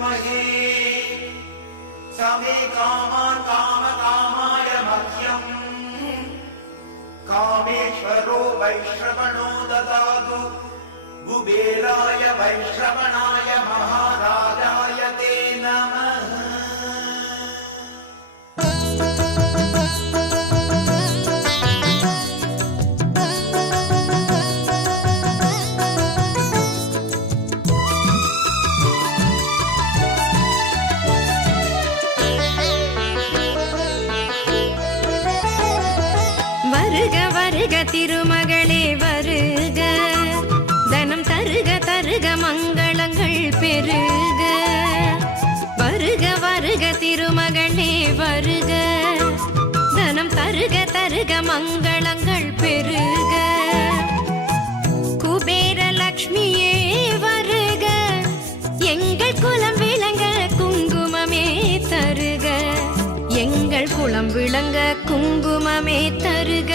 विद्महे समे कामान् कामकामाय मह्यम् कामेश्वरो वैश्रवणो ददातु कुबेराय वैश्रवणाय महाराजाय ते नमः। வருக வருக திருமகளே வருக, தனம் தருக தருக மங்களங்கள் பெருக. வருக வருக திருமகளே வருக, தனம் தருக தருக மங்களங்கள் பெருக. குபேர லக்ஷ்மியே வருக, எங்கள் குலம் விளங்க குங்குமமே தருக. எங்கள் குலம் விளங்க குங்குமமே தருக.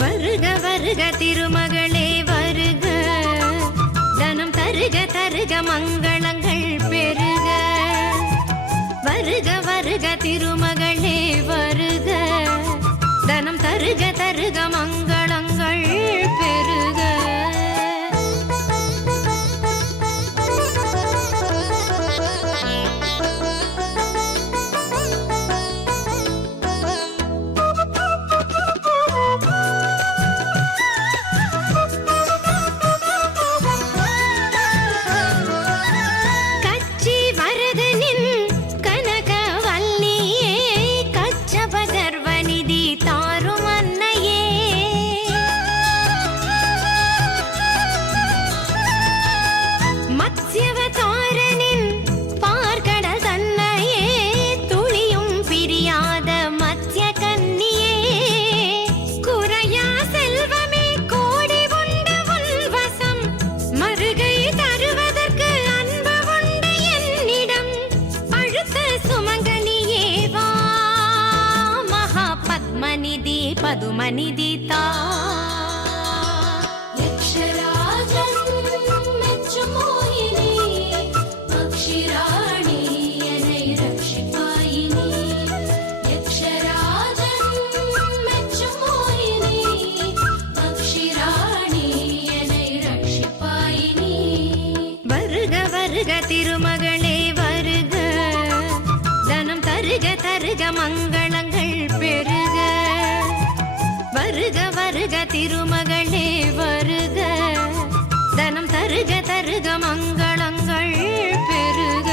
வருக வருக திருமகளே வருக, தனம் தருக தருக மங்களங்கள் பெருக. வருக வருக திருமகளே வருக, தனம் தருக தருக மங்களங்கள் பெருக. பதுமநிதி தா வருக வருக திருமகளே வருக, தனம் தருக தருக மங்களங்கள் பெருக. வருக வருக திருமகளே வருக, தனம் தருக தருக மங்களங்கள் பெருக.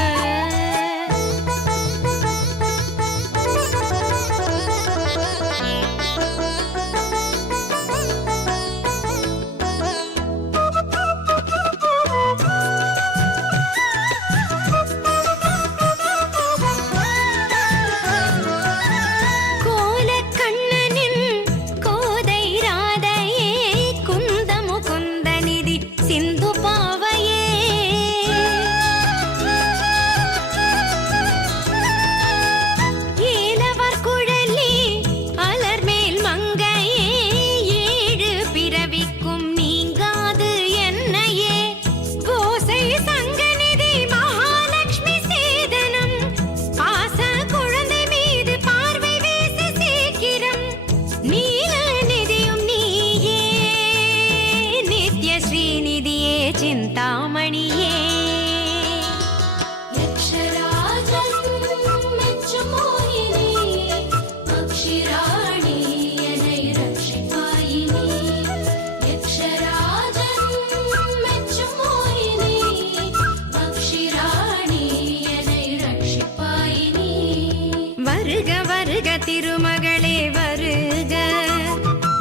திருமகளே வருக,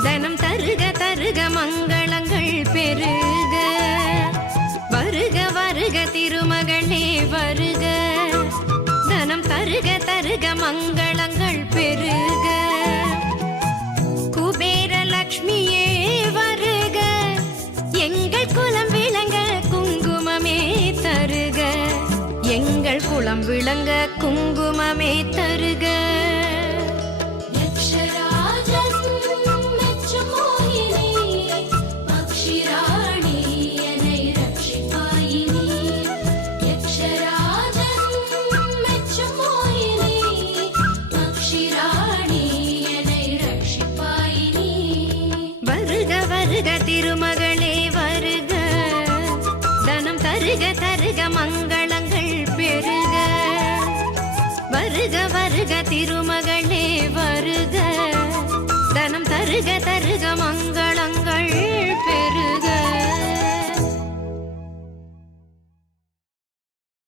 தனம் தருக தருக மங்களங்கள் பெருக. வருக வருக திருமகளே வருக, தனம் தருக தருக மங்களங்கள் பெருக. குபேர லக்ஷ்மியே வருக, எங்கள் குலம் எங்கள் குலம் விளங்க குங்குமமே தருக. வருக திருமகளே வருக, தனம் தருக தருக மங்களங்கள்